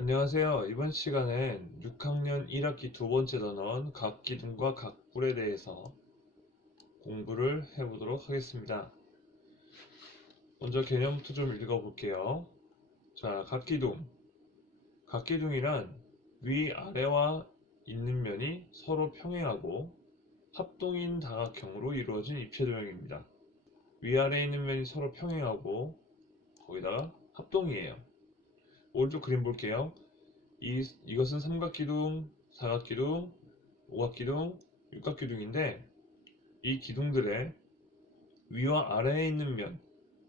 안녕하세요. 이번 시간엔 6학년 1학기 두 번째 단원 각기둥과 각불에 대해서 공부를 해보도록 하겠습니다. 먼저 개념부터 좀 읽어볼게요. 자, 각기둥. 각기둥이란 위아래와 있는 면이 서로 평행하고 합동인 다각형으로 이루어진 입체도형입니다. 위아래에 있는 면이 서로 평행하고 거기다가 합동이에요. 오른쪽 그림 볼게요. 이것은 삼각기둥, 사각기둥, 오각기둥, 육각기둥인데 이 기둥들의 위와 아래에 있는 면,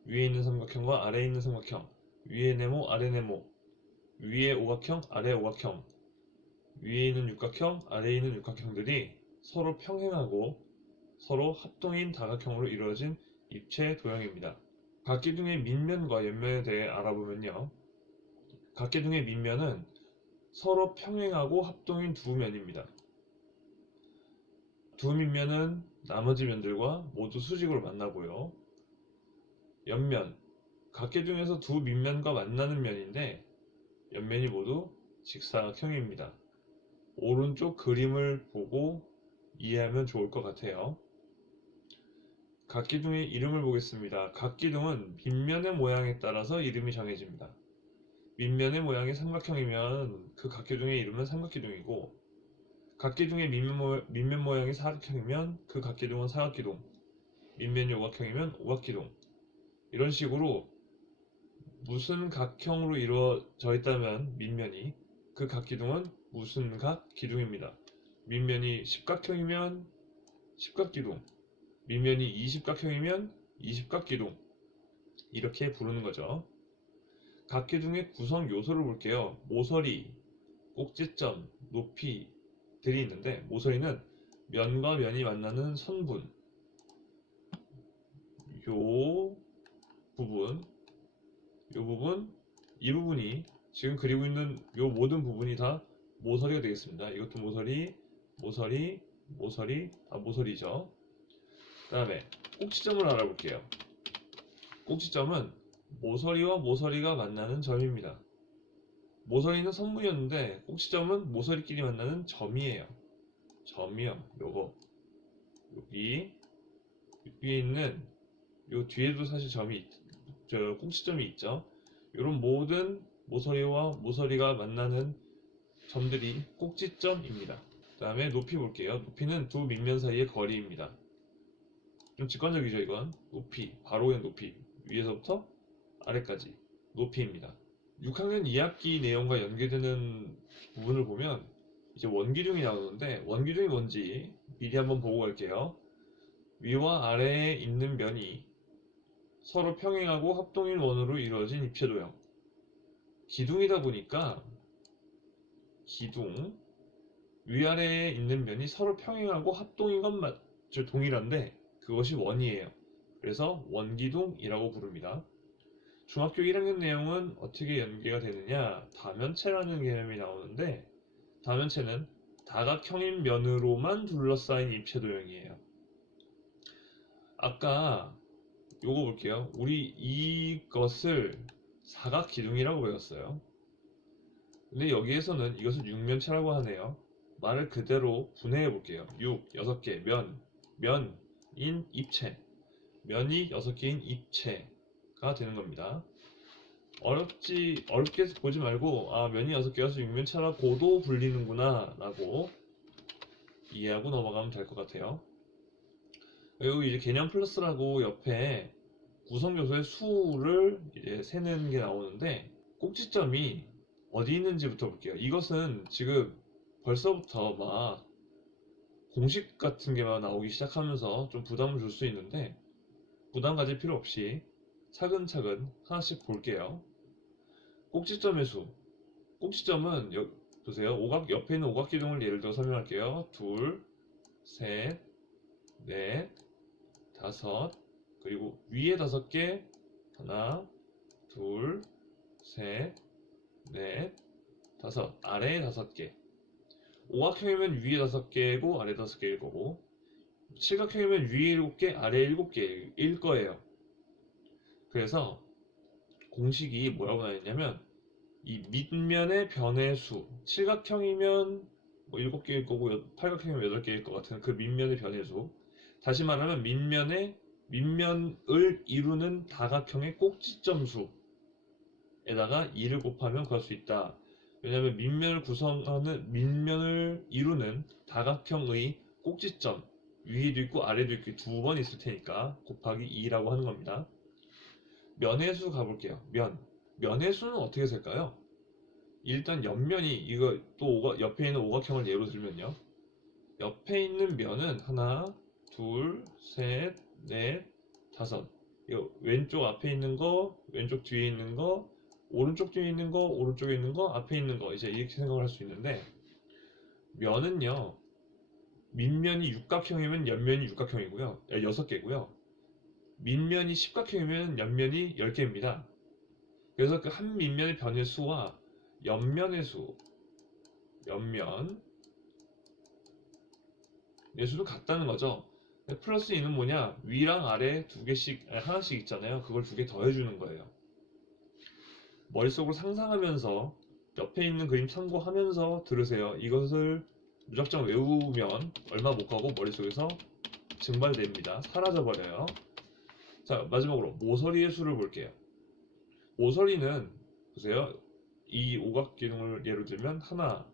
위에 있는 삼각형과 아래에 있는 삼각형, 위에 네모, 아래 네모, 위에 오각형, 아래 오각형, 위에 있는 육각형, 아래에 있는 육각형들이 서로 평행하고 서로 합동인 다각형으로 이루어진 입체 도형입니다. 각기둥의 밑면과 옆면에 대해 알아보면요. 각기둥의 밑면은 서로 평행하고 합동인 두 면입니다. 두 밑면은 나머지 면들과 모두 수직으로 만나고요. 옆면, 각기둥에서 두 밑면과 만나는 면인데 옆면이 모두 직사각형입니다. 오른쪽 그림을 보고 이해하면 좋을 것 같아요. 각기둥의 이름을 보겠습니다. 각기둥은 밑면의 모양에 따라서 이름이 정해집니다. 밑면의 모양이 삼각형이면 그 각기둥의 이름은 삼각기둥이고, 각기둥의 밑면 모양이 사각형이면 그 각기둥은 사각기둥, 밑면이 오각형이면 오각기둥. 이런 식으로 무슨 각형으로 이루어져 있다면 밑면이, 그 각기둥은 무슨 각기둥입니다. 밑면이 십각형이면 십각기둥, 밑면이 이십각형이면 이십각기둥, 이렇게 부르는 거죠. 각기둥의 구성 요소를 볼게요. 모서리, 꼭지점, 높이들이 있는데, 모서리는 면과 면이 만나는 선분, 요 부분, 요 부분, 이 부분이 지금 그리고 있는 요 모든 부분이 다 모서리가 되겠습니다. 이것도 모서리, 모서리, 모서리, 다 모서리죠. 그 다음에 꼭지점을 알아볼게요. 꼭지점은 모서리와 모서리가 만나는 점입니다. 모서리는 선분이었는데 꼭지점은 모서리끼리 만나는 점이에요. 점이요. 요거 여기 위에 있는 요 뒤에도 사실 꼭지점이 있죠. 이런 모든 모서리와 모서리가 만나는 점들이 꼭지점입니다. 그 다음에 높이 볼게요. 높이는 두 밑면 사이의 거리입니다. 좀 직관적이죠, 이건. 높이, 바로 그냥 높이. 위에서부터 아래까지 높이입니다. 6학년 2학기 내용과 연계되는 부분을 보면 이제 원기둥이 나오는데, 원기둥이 뭔지 미리 한번 보고 갈게요. 위와 아래에 있는 면이 서로 평행하고 합동인 원으로 이루어진 입체도형. 기둥이다 보니까 기둥, 위아래에 있는 면이 서로 평행하고 합동인 건 동일한데 그것이 원이에요. 그래서 원기둥이라고 부릅니다. 중학교 1학년 내용은 어떻게 연계가 되느냐? 다면체라는 개념이 나오는데, 다면체는 다각형인 면으로만 둘러싸인 입체도형이에요. 아까 요거 볼게요. 우리 이것을 사각기둥이라고 배웠어요. 근데 여기에서는 이것을 육면체라고 하네요. 말을 그대로 분해해 볼게요. 6, 6개, 면인 입체. 면이 6개인 입체가 되는 겁니다. 어렵게 보지 말고, 아, 면이 6개여서 육면체라고도 불리는구나 라고 이해하고 넘어가면 될 것 같아요. 그리고 이제 개념 플러스라고 옆에 구성 요소의 수를 이제 세는 게 나오는데, 꼭지점이 어디 있는지부터 볼게요. 이것은 지금 벌써부터 막 공식 같은 게 막 나오기 시작하면서 좀 부담을 줄 수 있는데, 부담 가질 필요 없이 차근차근 하나씩 볼게요. 꼭지점의 수. 꼭지점은 보세요. 옆에 있는 오각기둥을 예를 들어 설명할게요. 둘, 셋, 넷, 다섯, 그리고 위에 5개, 하나, 둘, 셋, 넷, 다섯, 아래에 5개. 오각형이면 위에 5개고 아래 5개일 거고, 칠각형이면 위에 7개, 아래 7개일 거예요. 그래서 공식이 뭐라고 나왔냐면 이 밑면의 변의 수, 칠각형이면 뭐 7개일 거고 팔각형이면 8개일 것 같은 그 밑면의 변의 수. 다시 말하면 밑면을 이루는 다각형의 꼭지점 수에다가 2를 곱하면 구할 수 있다. 왜냐하면 밑면을 이루는 다각형의 꼭지점 위에도 있고 아래도 있고 두 번 있을 테니까 곱하기 2라고 하는 겁니다. 면의 수 가볼게요. 면의 수는 어떻게 쓸까요? 일단 옆면이 이거 또 옆에 있는 오각형을 예로 들면요. 옆에 있는 면은 하나, 둘, 셋, 넷, 다섯. 이거 왼쪽 앞에 있는 거, 왼쪽 뒤에 있는 거, 오른쪽 뒤에 있는 거, 오른쪽에 있는 거, 앞에 있는 거 이제 이렇게 생각을 할 수 있는데 면은요. 밑면이 육각형이면 옆면이 육각형이고요. 6개고요. 밑면이 십각형이면 옆면이 10개입니다. 그래서 그 한 밑면의 변의 수와 옆면의 수, 옆면 내수도 같다는 거죠. 플러스 2는 뭐냐? 위랑 아래 두 개씩, 아니, 하나씩 있잖아요. 그걸 두 개 더해주는 거예요. 머릿속으로 상상하면서 옆에 있는 그림 참고하면서 들으세요. 이것을 무작정 외우면 얼마 못 가고 머릿속에서 증발됩니다. 사라져버려요. 자, 마지막으로 모서리의 수를 볼게요. 모서리는 보세요. 이 오각기둥을 예로 들면 하나,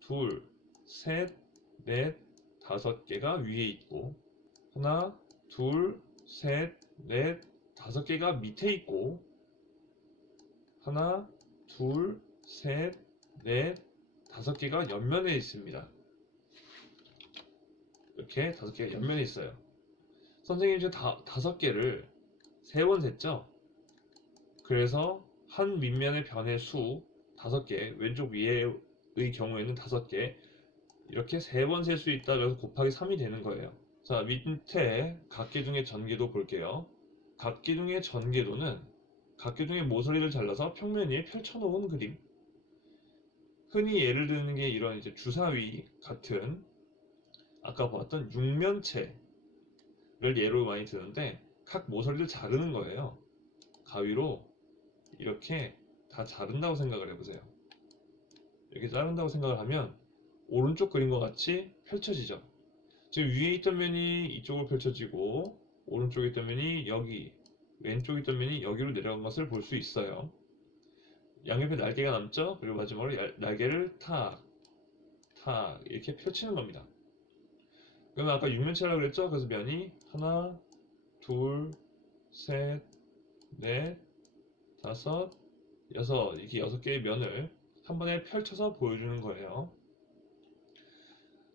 둘, 셋, 넷, 5개가 위에 있고 하나, 둘, 셋, 넷, 5개가 밑에 있고 하나, 둘, 셋, 넷, 5개가 옆면에 있습니다. 이렇게 5개가 옆면에 있어요. 선생님이 지금 5개를 3번 셌죠? 그래서 한 밑면의 변의 수 5개, 왼쪽 위에의 경우에는 5개, 이렇게 3번 셀 수 있다. 그래서 곱하기 3이 되는 거예요. 자, 밑에 각기둥의 전개도 볼게요. 각기둥의 전개도는 각기둥의 모서리를 잘라서 평면 위에 펼쳐놓은 그림. 흔히 예를 드는 게 이런 이제 주사위 같은 아까 봤던 육면체를 예로 많이 드는데 각 모서리를 자르는 거예요. 가위로 이렇게 다 자른다고 생각을 해보세요. 이렇게 자른다고 생각을 하면 오른쪽 그림과 같이 펼쳐지죠. 지금 위에 있던 면이 이쪽으로 펼쳐지고 오른쪽에 있던 면이 여기, 왼쪽에 있던 면이 여기로 내려간 것을 볼 수 있어요. 양옆에 날개가 남죠? 그리고 마지막으로 날개를 탁 이렇게 펼치는 겁니다. 그러면 아까 육면체라고 그랬죠? 그래서 면이 하나, 둘, 셋, 넷, 다섯, 여섯, 이렇게 6개의 면을 한 번에 펼쳐서 보여주는 거예요.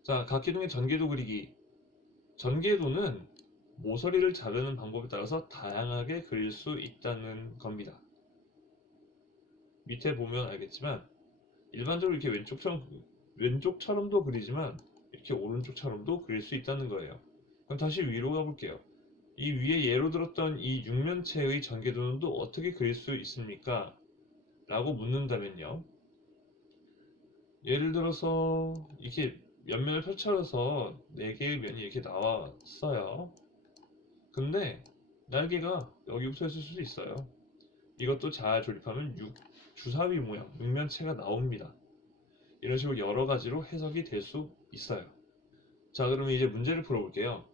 자, 각기둥의 전개도 그리기. 전개도는 모서리를 자르는 방법에 따라서 다양하게 그릴 수 있다는 겁니다. 밑에 보면 알겠지만 일반적으로 이렇게 왼쪽처럼도 그리지만 이렇게 오른쪽처럼도 그릴 수 있다는 거예요. 그럼 다시 위로 가볼게요. 이 위에 예로 들었던 이 육면체의 전개도는 또 어떻게 그릴 수 있습니까? 라고 묻는다면요. 예를 들어서 이렇게 옆면을 펼쳐서 4개의 면이 이렇게 나왔어요. 근데 날개가 여기 붙어 있을 수도 있어요. 이것도 잘 조립하면 주사위 모양, 육면체가 나옵니다. 이런 식으로 여러 가지로 해석이 될 수 있어요. 자, 그러면 이제 문제를 풀어볼게요.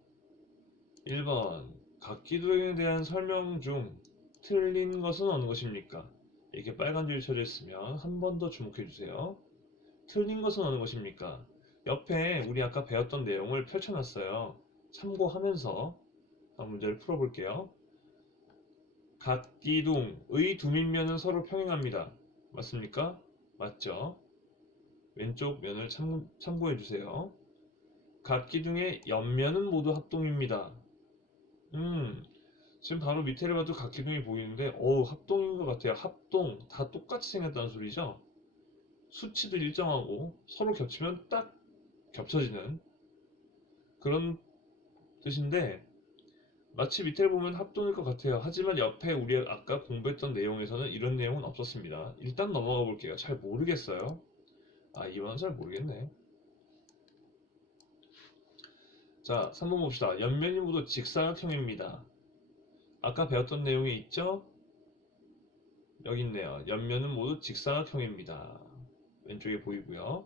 1번, 각기둥에 대한 설명 중 틀린 것은 어느 것입니까? 이렇게 빨간 줄이 쳐져 있으면 한 번 더 주목해 주세요. 틀린 것은 어느 것입니까? 옆에 우리 아까 배웠던 내용을 펼쳐놨어요. 참고하면서 문제를 풀어볼게요. 각기둥의 두 밑면은 서로 평행합니다. 맞습니까? 맞죠? 왼쪽 면을 참고해 주세요. 각기둥의 옆면은 모두 합동입니다. 지금 바로 밑에를 봐도 각기둥이 보이는데 합동인 것 같아요. 합동, 다 똑같이 생겼다는 소리죠? 수치도 일정하고 서로 겹치면 딱 겹쳐지는 그런 뜻인데 마치 밑에 보면 합동일 것 같아요. 하지만 옆에 우리 아까 공부했던 내용에서는 이런 내용은 없었습니다. 일단 넘어가 볼게요. 잘 모르겠어요. 이번은 잘 모르겠네. 자, 3번 봅시다. 옆면이 모두 직사각형입니다. 아까 배웠던 내용에 있죠? 여기 있네요. 옆면은 모두 직사각형입니다. 왼쪽에 보이고요.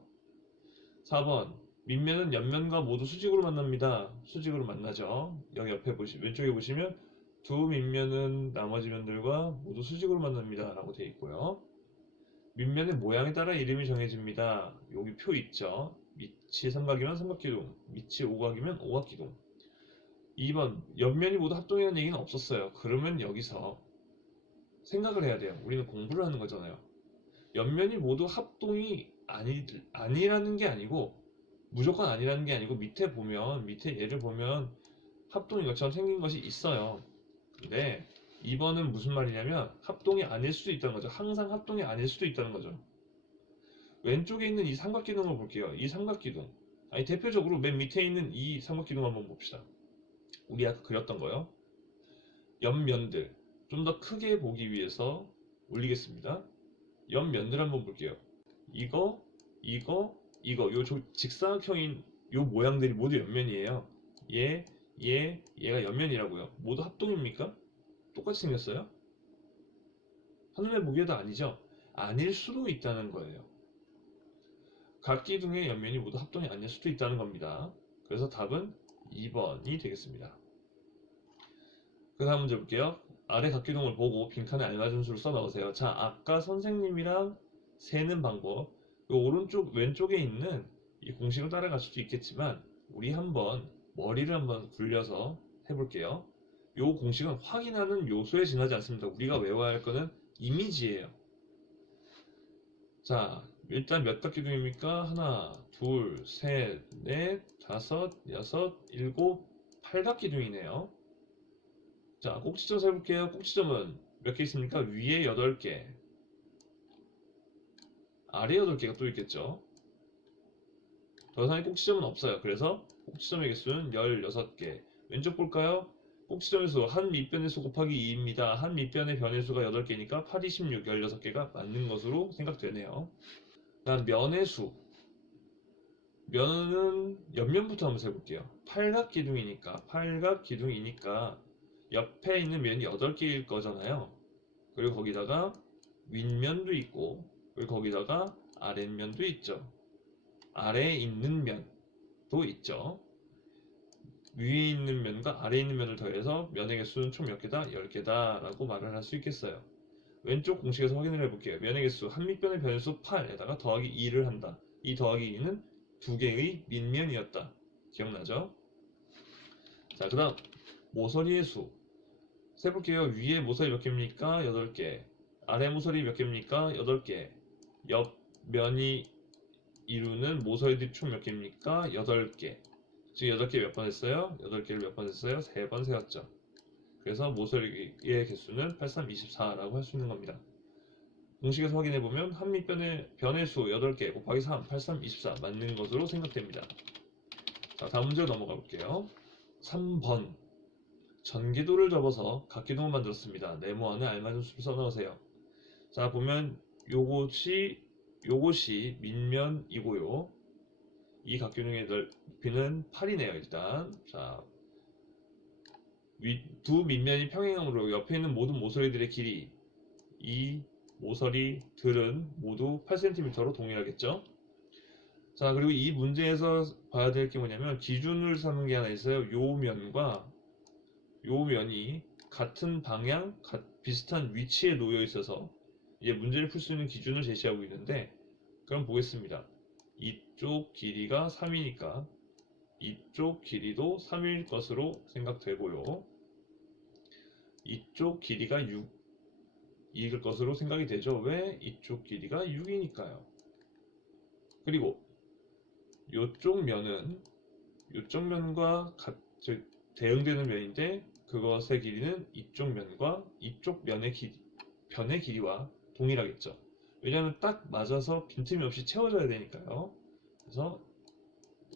4번 밑면은 옆면과 모두 수직으로 만납니다. 수직으로 만나죠. 여기 옆에 왼쪽에 보시면 두 밑면은 나머지 면들과 모두 수직으로 만납니다. 라고 되어 있고요. 밑면의 모양에 따라 이름이 정해집니다. 여기 표 있죠. 밑이 삼각이면 삼각기둥, 밑이 오각이면 오각기둥. 2번 옆면이 모두 합동이라는 얘기는 없었어요. 그러면 여기서 생각을 해야 돼요. 우리는 공부를 하는 거잖아요. 옆면이 모두 합동이 아니라는 게 아니고 무조건 아니라는 게 아니고 밑에 얘를 보면 합동인 것처럼 생긴 것이 있어요. 근데 2번은 무슨 말이냐면 합동이 아닐 수도 있다는 거죠. 항상 합동이 아닐 수도 있다는 거죠. 왼쪽에 있는 이 삼각기둥을 볼게요. 이 삼각기둥. 아니 대표적으로 맨 밑에 있는 이 삼각기둥 한번 봅시다. 우리 아까 그렸던 거요. 옆면들 좀 더 크게 보기 위해서 올리겠습니다. 옆면들 한번 볼게요. 이거, 요 직사각형인 요 모양들이 모두 옆면이에요. 얘가 옆면이라고요. 모두 합동입니까? 똑같이 생겼어요? 한눈에 보기에도 아니죠? 아닐 수도 있다는 거예요. 각 기둥의 옆면이 모두 합동이 아닐 수도 있다는 겁니다. 그래서 답은 2번이 되겠습니다. 그 다음 문제 볼게요. 아래 각 기둥을 보고 빈칸에 알맞은 수를 써 넣으세요. 자, 아까 선생님이랑 세는 방법, 요 오른쪽 왼쪽에 있는 이 공식을 따라갈 수도 있겠지만 우리 한번 머리를 한번 굴려서 해볼게요. 요 공식은 확인하는 요소에 지나지 않습니다. 우리가 외워야 할 거는 이미지예요. 자, 일단 몇 각 기둥입니까? 하나, 둘, 셋, 넷, 다섯, 여섯, 일곱, 8각 기둥이네요. 자, 꼭지점 세볼게요. 꼭지점은 몇 개 있습니까? 위에 8개, 아래 8개가 또 있겠죠. 더 이상의 꼭지점은 없어요. 그래서 꼭지점의 개수는 16개. 왼쪽 볼까요? 꼭지점의 수, 한 밑변의 수 곱하기 2입니다. 한 밑변의 변의 수가 8개니까 8, 26, 16개가 맞는 것으로 생각되네요. 다음 면의 수. 면은 옆면부터 한번 세볼게요. 팔각 기둥이니까 옆에 있는 면이 8개일 거잖아요. 그리고 거기다가 윗면도 있고 그리고 거기다가 아랫면도 있죠. 아래에 있는 면도 있죠. 위에 있는 면과 아래에 있는 면을 더해서 면의 개수는 총 몇 개다? 10개다 라고 말을 할 수 있겠어요. 왼쪽 공식에서 확인을 해볼게요. 면의 개수, 한 밑변의 변수 8에다가 더하기 2를 한다. 이 더하기 2는 두 개의 밑면이었다. 기억나죠? 자, 그 다음 모서리의 수 세볼게요. 위에 모서리 몇 개입니까? 8개. 아래 모서리 몇 개입니까? 8개. 옆면이 이루는 모서리들이 총 몇 개입니까? 8개. 즉 8개 몇 번 했어요? 8개를 몇 번 했어요? 3번 세웠죠. 그래서 모서리의 개수는 8324라고 할 수 있는 겁니다. 공식에서 확인해보면 한 밑변의 변의 수 8개 곱하기 3, 8324 맞는 것으로 생각됩니다. 자, 다음 문제로 넘어가 볼게요. 3번 전기도를 접어서 각기둥을 만들었습니다. 네모안에 알맞은 수를 써넣으세요. 자, 보면 요것이 밑면이고요. 이 각기둥의 넓이는 8이네요. 일단 자, 두 밑면이 평행형으로 옆에 있는 모든 모서리들의 길이, 이 모서리들은 모두 8cm로 동일하겠죠. 자, 그리고 이 문제에서 봐야 될 게 뭐냐면 기준을 삼는 게 하나 있어요. 요 면이 같은 방향, 비슷한 위치에 놓여 있어서 이제 문제를 풀 수 있는 기준을 제시하고 있는데, 그럼 보겠습니다. 이쪽 길이가 3이니까 이쪽 길이도 3일 것으로 생각되고요. 이쪽 길이가 6일 것으로 생각이 되죠. 왜? 이쪽 길이가 6이니까요. 그리고 이쪽 면과 대응되는 면인데 그것의 길이는 이쪽 면과 이쪽 변의 길이와 동일하겠죠. 왜냐하면 딱 맞아서 빈틈이 없이 채워져야 되니까요. 그래서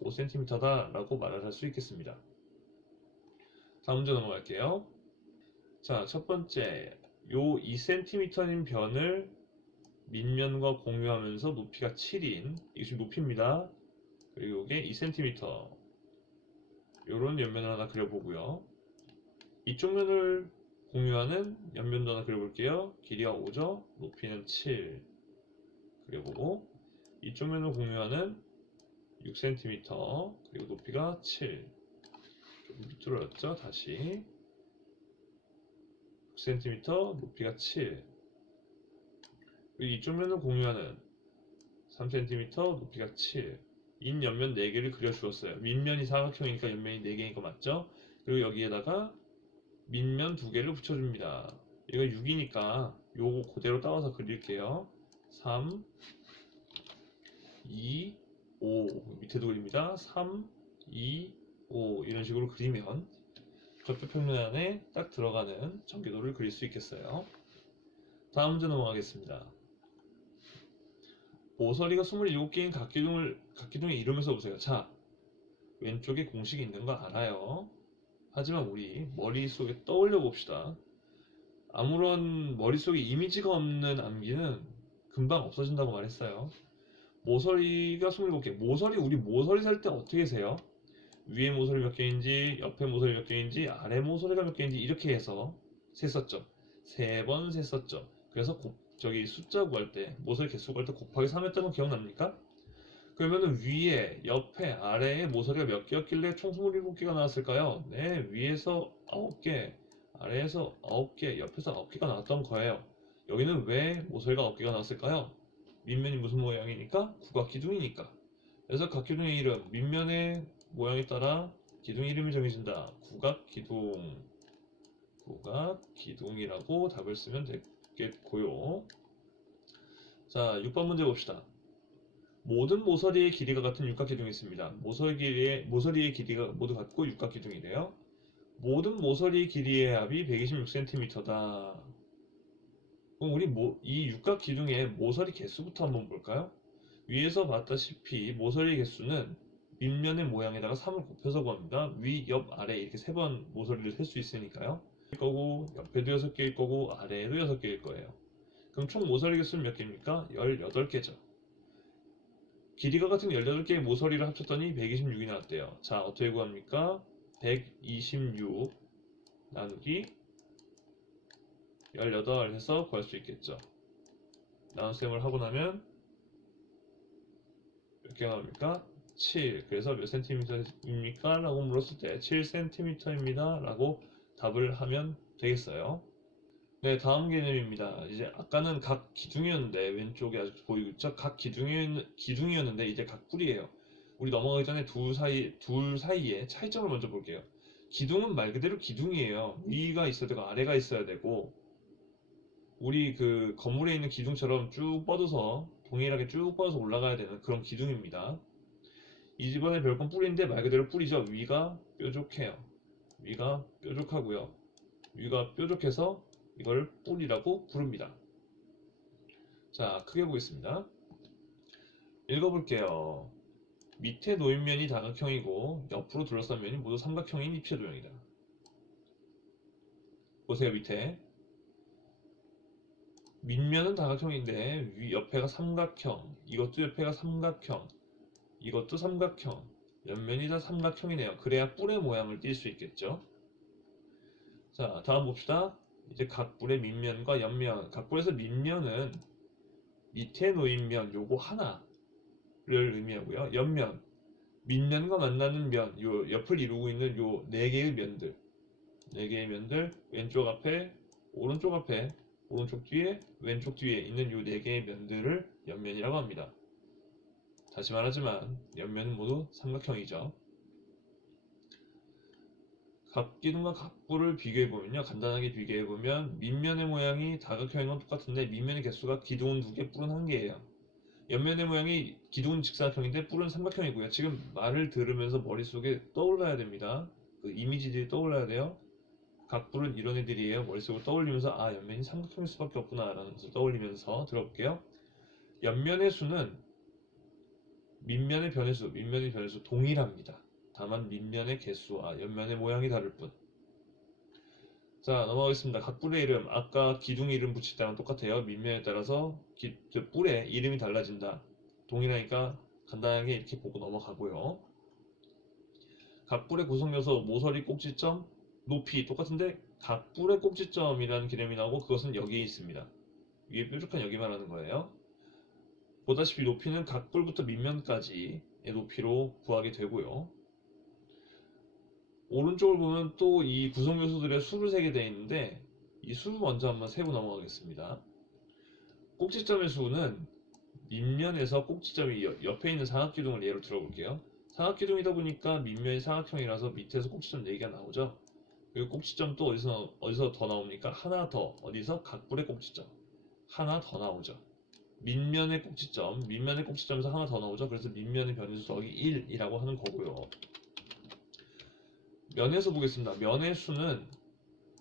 5cm다 라고 말을 할 수 있겠습니다. 다음 문제 넘어갈게요. 자, 첫 번째, 요 2cm인 변을 밑면과 공유하면서 높이가 7인, 이게 지금 높이입니다. 그리고 이게 2cm, 요런 옆면을 하나 그려보고요. 이쪽 면을 공유하는 옆면도 하나 그려볼게요. 길이가 5죠. 높이는 7 그려보고, 이쪽 면을 공유하는 6cm 그리고 높이가 7. 조금 삐뚤어졌죠. 다시 6cm 높이가 7. 그리고 이쪽 면을 공유하는 3cm 높이가 7. 인 옆면 4개를 그려주었어요. 밑면이 사각형이니까 옆면이 4개인 거 맞죠? 그리고 여기에다가 밑면 2개를 붙여줍니다. 이거 6이니까 요거 그대로 따와서 그릴게요. 3, 2, 5 밑에도 그립니다. 3, 2, 5 이런 식으로 그리면 접촉평면 안에 딱 들어가는 전개도를 그릴 수 있겠어요. 다음 문제 넘어가겠습니다. 모서리가 27개인 각기둥의 이름을 써보세요. 자, 왼쪽에 공식이 있는 거 알아요. 하지만 우리 머릿속에 떠올려 봅시다. 아무런 머릿속에 이미지가 없는 암기는 금방 없어진다고 말했어요. 모서리가 27개. 우리 모서리 셀 때 어떻게 세요? 위에 모서리 몇 개인지, 옆에 모서리 몇 개인지, 아래 모서리가 몇 개인지 이렇게 해서 셌었죠. 3번 셌었죠. 그래서 저기 숫자 구할 때, 모서리 개수 구할 때 곱하기 3 했던 거 기억납니까? 그러면은 위에, 옆에, 아래에 모서리가 몇 개였길래 총 27개가 나왔을까요? 네, 위에서 9개, 아래에서 9개, 옆에서 9개가 나왔던 거예요. 여기는 왜 모서리가 9개가 나왔을까요? 밑면이 무슨 모양이니까? 국악기둥이니까. 그래서 각 기둥의 이름, 밑면의 모양에 따라 기둥 이름이 정해진다. 국악기둥이라고 답을 쓰면 되겠고요. 자, 6번 문제 봅시다. 모든 모서리의 길이가 같은 육각기둥이 있습니다. 모서리의 길이가 모두 같고 육각기둥이래요. 모든 모서리 길이의 합이 126cm다. 그럼 우리 이 육각기둥의 모서리 개수부터 한번 볼까요? 위에서 봤다시피 모서리 개수는 밑면의 모양에다가 3을 곱해서 구합니다. 위, 옆, 아래 이렇게 3번 모서리를 셀 수 있으니까요. 거고 옆에도 6개일 거고 아래에도 6개일 거예요. 그럼 총 모서리 개수는 몇 개입니까? 18개죠. 길이가 같은 18개의 모서리를 합쳤더니 126이 나왔대요. 자, 어떻게 구합니까? 126 나누기 18 해서 구할 수 있겠죠. 나눗셈을 하고 나면 몇 개가 나옵니까? 7. 그래서 몇 cm입니까? 라고 물었을 때 7cm입니다. 라고 답을 하면 되겠어요. 네, 다음 개념입니다. 이제 아까는 각 기둥이었는데 왼쪽에 아직 보이고 있죠? 각 기둥이었는데 이제 각 뿔이에요. 우리 넘어가기 전에 둘 사이에 차이점을 먼저 볼게요. 기둥은 말 그대로 기둥이에요. 위가 있어야 되고 아래가 있어야 되고, 우리 그 건물에 있는 기둥처럼 쭉 뻗어서 동일하게 쭉 뻗어서 올라가야 되는 그런 기둥입니다. 이 집안의 별건 뿔인데 말 그대로 뿔이죠. 위가 뾰족해요. 위가 뾰족하고요. 위가 뾰족해서 이걸 뿔이라고 부릅니다. 자, 크게 보겠습니다. 읽어볼게요. 밑에 놓인면이 다각형이고 옆으로 둘러싼 면이 모두 삼각형인 입체 도형이다. 보세요, 밑에. 밑면은 다각형인데 옆에가 삼각형, 이것도 옆에가 삼각형, 이것도 삼각형, 옆면이 다 삼각형이네요. 그래야 뿔의 모양을 띌 수 있겠죠. 자, 다음 봅시다. 이제 각 뿔의 밑면과 옆면. 각 뿔에서 밑면은 밑에 놓인 면 요거 하나를 의미하고요. 옆면, 밑면과 만나는 면, 요 옆을 이루고 있는 요 4개의 면들, 4개의 면들, 왼쪽 앞에, 오른쪽 앞에, 오른쪽 뒤에, 왼쪽 뒤에 있는 요 4개의 면들을 옆면이라고 합니다. 다시 말하지만 옆면은 모두 삼각형이죠. 각기둥과 각부를 비교해보면요. 간단하게 비교해보면 밑면의 모양이 다각형인 건 똑같은데 밑면의 개수가 기둥은 2개, 뿔은 1개예요. 옆면의 모양이 기둥은 직사각형인데 뿔은 삼각형이고요. 지금 말을 들으면서 머릿속에 떠올라야 됩니다. 그 이미지들이 떠올라야 돼요. 각뿔은 이런 애들이에요. 머릿속으로 떠올리면서 아, 옆면이 삼각형일 수밖에 없구나 라는 것을 떠올리면서 들어볼게요. 옆면의 수는 밑면의 변의 수 동일합니다. 다만 밑면의 개수와 옆면의 모양이 다를 뿐. 자, 넘어가겠습니다. 각 뿔의 이름, 아까 기둥 이름 붙일 때랑 똑같아요. 밑면에 따라서 뿔의 이름이 달라진다. 동일하니까 간단하게 이렇게 보고 넘어가고요. 각 뿔의 구성요소, 모서리 꼭지점, 높이 똑같은데 각불의 꼭지점이라는 개념이 나오고 그것은 여기에 있습니다. 위에 뾰족한 여기 말하는 거예요. 보다시피 높이는 각불부터 밑면까지의 높이로 구하게 되고요. 오른쪽을 보면 또 이 구성 요소들의 수를 세게 되어 있는데 이 수 먼저 한번 세고 넘어가겠습니다. 꼭지점의 수는 밑면에서 꼭지점이 옆에 있는 사각기둥을 예로 들어볼게요. 사각기둥이다 보니까 밑면이 사각형이라서 밑에서 꼭지점 4개가 나오죠. 그리고 꼭지점 또 어디서 더 나옵니까? 하나 더. 어디서? 각불의 꼭지점. 하나 더 나오죠. 밑면의 꼭지점에서 하나 더 나오죠. 그래서 밑면의 변의수 더하기 1이라고 하는 거고요. 면에서 보겠습니다. 면의 수는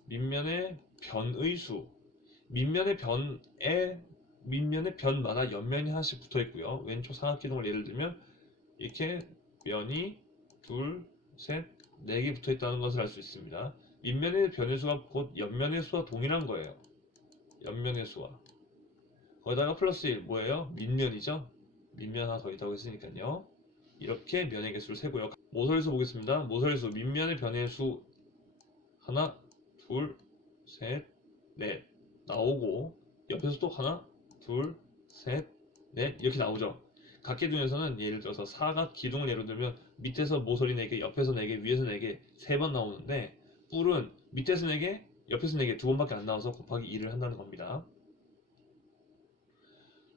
밑면의 변의 수. 밑면의 변마다 옆면이 하나씩 붙어 있고요. 왼쪽 사각기둥을 예를 들면 이렇게 면이 둘, 셋, 4개 붙어 있다는 것을 알 수 있습니다. 밑면의 변의 수가 곧 옆면의 수와 동일한 거예요. 옆면의 수와. 거기다가 플러스 1 뭐예요? 밑면이죠. 밑면 하나 더 있다고 했으니까요. 이렇게 면의 개수를 세고요. 모서리수 보겠습니다. 모서리수 밑면의 변의 수 하나, 둘, 셋, 넷 나오고 옆에서 또 하나, 둘, 셋, 넷 이렇게 나오죠. 각기둥에서는 예를 들어서 사각 기둥을 예로 들면 밑에서 모서리 4개, 옆에서 4개, 위에서 4개 3번 나오는데 뿔은 밑에서 4개, 옆에서 4개 2번밖에 안 나와서 곱하기 2를 한다는 겁니다.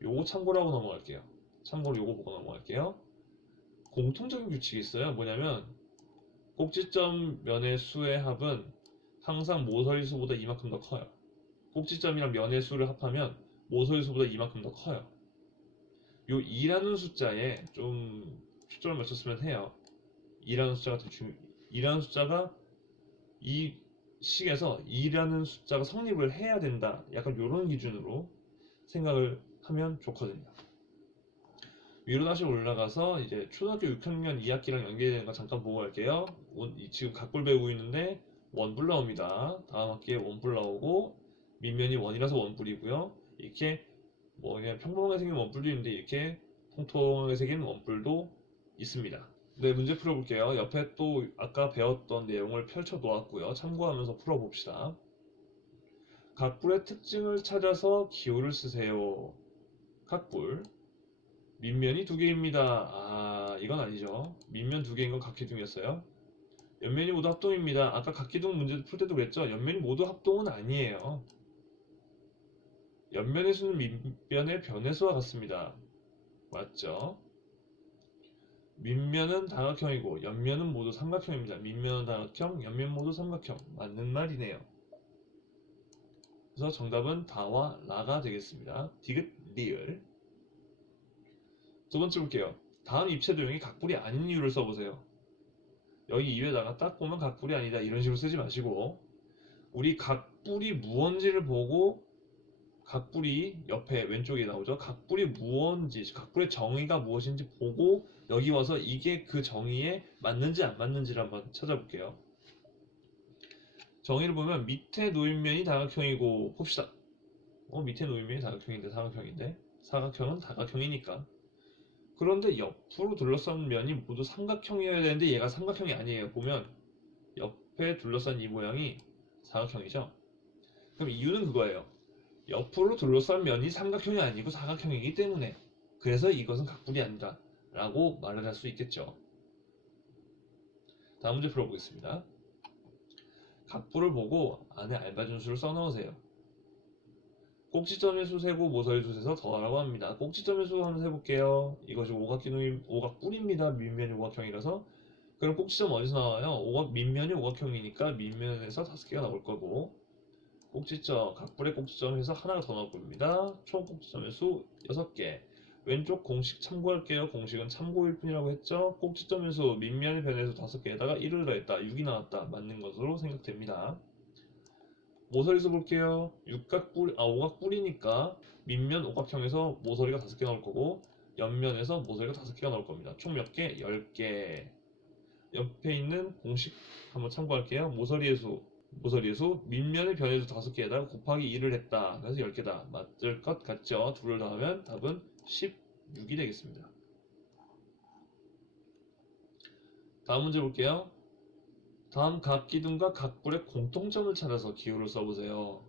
요거 참고로 하고 넘어갈게요. 참고로 요거 보고 넘어갈게요. 공통적인 규칙이 있어요. 뭐냐면 꼭지점 면의 수의 합은 항상 모서리 수보다 이만큼 더 커요. 꼭지점이랑 면의 수를 합하면 모서리 수보다 이만큼 더 커요. 요 2라는 숫자에 좀 초점을 맞췄으면 해요. 2라는 숫자가 이 식에서 2라는 숫자가 성립을 해야 된다. 약간 요런 기준으로 생각을 하면 좋거든요. 위로 다시 올라가서 이제 초등학교 6학년 2학기랑 연계되는 거 잠깐 보고 갈게요. 지금 각불 배우고 있는데 원불 나옵니다. 다음 학기에 원불 나오고 밑면이 원이라서 원불이고요. 이렇게 뭐 그냥 평범하게 생긴 원뿔도 있는데 이렇게 통통하게 생긴 원뿔도 있습니다. 네, 문제 풀어볼게요. 옆에 또 아까 배웠던 내용을 펼쳐 놓았고요. 참고하면서 풀어봅시다. 각불의 특징을 찾아서 기호를 쓰세요. 각불 밑면이 2개입니다. 아, 이건 아니죠. 밑면 2개인 건 각기둥이었어요. 옆면이 모두 합동입니다. 아까 각기둥 문제 풀 때도 그랬죠. 옆면이 모두 합동은 아니에요. 옆면의 수는 밑면의 변의 수와 같습니다. 맞죠? 밑면은 다각형이고 옆면은 모두 삼각형입니다. 밑면은 다각형, 옆면 모두 삼각형. 맞는 말이네요. 그래서 정답은 다와 라가 되겠습니다. 디귿, 리을. 두 번째 볼게요. 다음 입체 도형이 각불이 아닌 이유를 써보세요. 여기 이외에다가 딱 보면 각불이 아니다 이런 식으로 쓰지 마시고 우리 각불이 무언지를 보고 각불이 옆에 왼쪽에 나오죠. 각불이 무언지, 각불의 정의가 무엇인지 보고 여기 와서 이게 그 정의에 맞는지 안 맞는지를 한번 찾아볼게요. 정의를 보면 밑에 놓인면이 다각형이고 봅시다. 밑에 놓인면이 다각형인데 사각형인데 사각형은 다각형이니까. 그런데 옆으로 둘러싼 면이 모두 삼각형이어야 되는데 얘가 삼각형이 아니에요. 보면 옆에 둘러싼 이 모양이 사각형이죠. 그럼 이유는 그거예요. 옆으로 둘러싼 면이 삼각형이 아니고 사각형이기 때문에 그래서 이것은 각불이 아니다 라고 말을 할 수 있겠죠. 다음 문제 풀어보겠습니다. 각불을 보고 안에 알바준수를 써넣으세요. 꼭지점의 수 세고 모서리 수 세서 더하라고 합니다. 꼭지점의 수 한번 세볼게요. 이것이 오각뿔입니다. 밑면이 오각형이라서. 그럼 꼭지점 어디서 나와요? 밑면이 오각형이니까 밑면에서 5개가 나올 거고 꼭지점, 각불의 꼭지점에서 하나가 더 나올 겁니다. 총 꼭지점의 수 6개. 왼쪽 공식 참고할게요. 공식은 참고일 뿐이라고 했죠. 꼭지점의 수, 밑면의 변에서 5개에다가 1을 더했다. 6이 나왔다. 맞는 것으로 생각됩니다. 모서리수 볼게요. 오각뿔이니까 밑면 오각형에서 모서리가 5개 나올 거고 옆면에서 모서리가 5개가 나올 겁니다. 총 몇 개? 10개. 옆에 있는 공식 한번 참고할게요. 모서리의 수, 밑면의 변의 수 5개에다가 곱하기 2를 했다. 그래서 10개다. 맞을 것 같죠? 2를 더하면 답은 16이 되겠습니다. 다음 문제 볼게요. 다음 각 기둥과 각 뿔의 공통점을 찾아서 기호를 써보세요.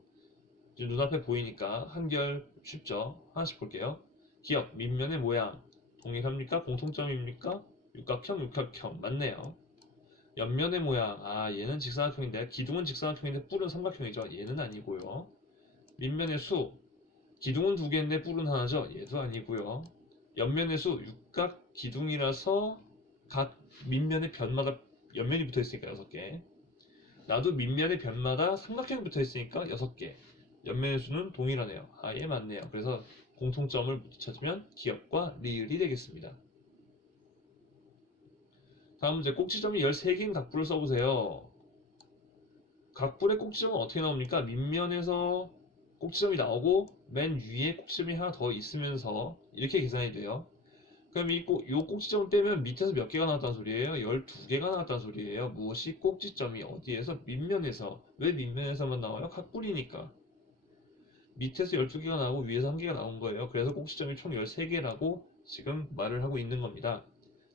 지금 눈앞에 보이니까 한결 쉽죠? 하나씩 볼게요. 기억, 밑면의 모양. 동일합니까? 공통점입니까? 육각형, 육각형. 맞네요. 옆면의 모양. 얘는 직사각형인데, 기둥은 직사각형인데 뿔은 삼각형이죠. 얘는 아니고요. 밑면의 수. 기둥은 두 개인데 뿔은 하나죠. 얘도 아니고요. 옆면의 수. 육각 기둥이라서 각 밑면의 변마다 옆면이 붙어있으니까 6개. 나도 밑면의 변마다 삼각형이 붙어있으니까 6개. 옆면의 수는 동일하네요. 얘 맞네요. 그래서 공통점을 찾으면 기억과 리을이 되겠습니다. 다음 문제, 꼭지점이 13개인 각뿔을 써보세요. 각뿔의 꼭지점은 어떻게 나옵니까? 밑면에서 꼭지점이 나오고 맨 위에 꼭지점이 하나 더 있으면서 이렇게 계산이 돼요. 그럼 이 꼭지점을 빼면 밑에서 몇 개가 나왔다는 소리예요? 12개가 나왔다는 소리예요. 무엇이? 꼭지점이 어디에서? 밑면에서. 왜 밑면에서만 나와요? 각뿔이니까. 밑에서 12개가 나오고 위에서 1개가 나온 거예요. 그래서 꼭지점이 총 13개라고 지금 말을 하고 있는 겁니다.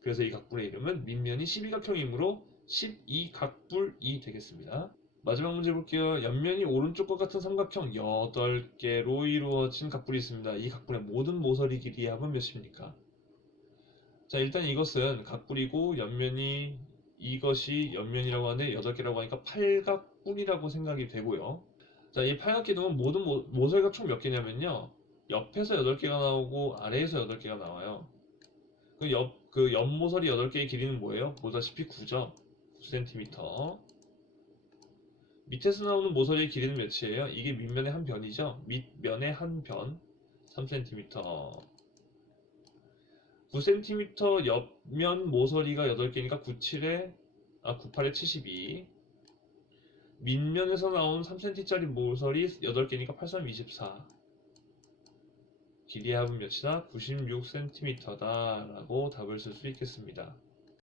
그래서 이 각뿔의 이름은 밑면이 12각형이므로 12각뿔이 되겠습니다. 마지막 문제 볼게요. 옆면이 오른쪽과 같은 삼각형 8개로 이루어진 각뿔이 있습니다. 이 각뿔의 모든 모서리 길이의 합은 몇입니까? 자, 일단 이것은 각뿔이고 이것이 옆면이라고 하는데 8개라고 하니까 팔각뿔이라고 생각이 되고요. 자, 이 팔각기둥은 모든 모서리가 총 몇 개냐면요. 옆에서 8개가 나오고 아래에서 8개가 나와요. 그 옆모서리 8개의 길이는 뭐예요? 보다시피 9죠. 9cm. 밑에서 나오는 모서리의 길이는 몇이에요? 이게 밑면의 한 변이죠. 밑면의 한 변. 3cm. 9cm 옆면 모서리가 8개니까 98에 72. 밑면에서 나온 3cm짜리 모서리 8개니까 8, 3, 24. 길이의 합은 몇이다? 96cm다 라고 답을 쓸 수 있겠습니다.